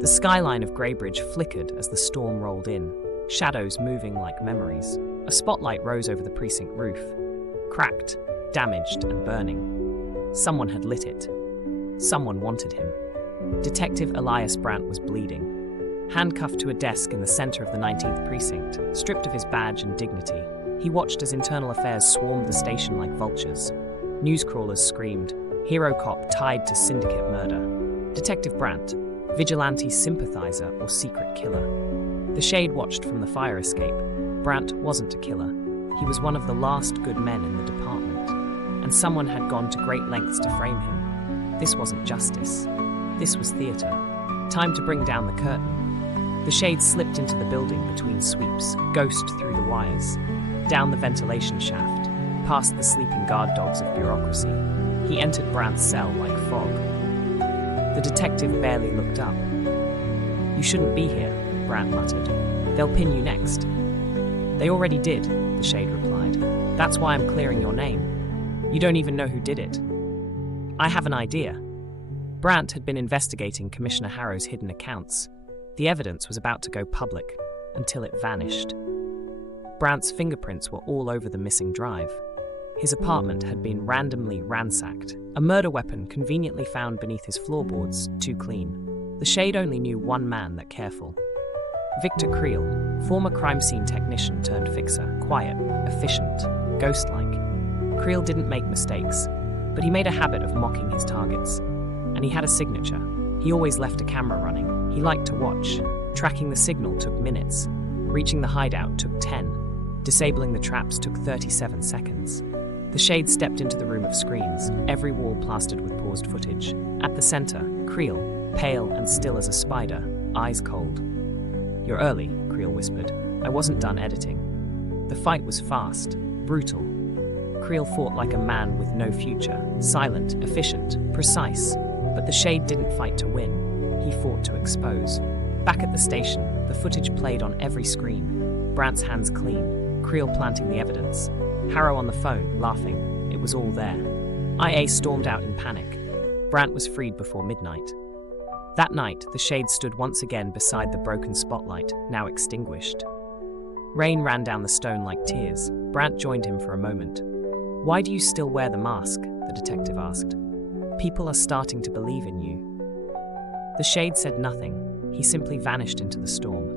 The skyline of Greybridge flickered as the storm rolled in, shadows moving like memories. A spotlight rose over the precinct roof, cracked, damaged, and burning. Someone had lit it. Someone wanted him. Detective Elias Brandt was bleeding. Handcuffed to a desk in the center of the 19th precinct, stripped of his badge and dignity, he watched as internal affairs swarmed the station like vultures. Newscrawlers screamed, "Hero cop tied to syndicate murder." Detective Brandt, vigilante sympathizer or secret killer. The Shade watched from the fire escape. Brandt wasn't a killer. He was one of the last good men in the department, and someone had gone to great lengths to frame him. This wasn't justice. This was theater. Time to bring down the curtain. The Shade slipped into the building between sweeps, ghost through the wires, down the ventilation shaft, past the sleeping guard dogs of bureaucracy. He entered Brandt's cell like fog. The detective barely looked up. "You shouldn't be here," Brandt muttered. "They'll pin you next." "They already did," the Shade replied. "That's why I'm clearing your name. You don't even know who did it." "I have an idea." Brandt had been investigating Commissioner Harrow's hidden accounts. The evidence was about to go public, until it vanished. Brandt's fingerprints were all over the missing drive. His apartment had been randomly ransacked, a murder weapon conveniently found beneath his floorboards, too clean. The Shade only knew one man that careful. Victor Creel, former crime scene technician turned fixer, quiet, efficient, ghost-like. Creel didn't make mistakes, but he made a habit of mocking his targets. And he had a signature. He always left a camera running. He liked to watch. Tracking the signal took minutes. Reaching the hideout took 10. Disabling the traps took 37 seconds. The Shade stepped into the room of screens, every wall plastered with paused footage. At the center, Creel, pale and still as a spider, eyes cold. "You're early," Creel whispered. "I wasn't done editing." The fight was fast, brutal. Creel fought like a man with no future, silent, efficient, precise. But the Shade didn't fight to win. He fought to expose. Back at the station, the footage played on every screen. Brandt's hands clean, Creel planting the evidence. Harrow on the phone, laughing. It was all there. IA stormed out in panic. Brandt was freed before midnight. That night, the Shade stood once again beside the broken spotlight, now extinguished. Rain ran down the stone like tears. Brandt joined him for a moment. "Why do you still wear the mask?" the detective asked. "People are starting to believe in you." The Shade said nothing. He simply vanished into the storm.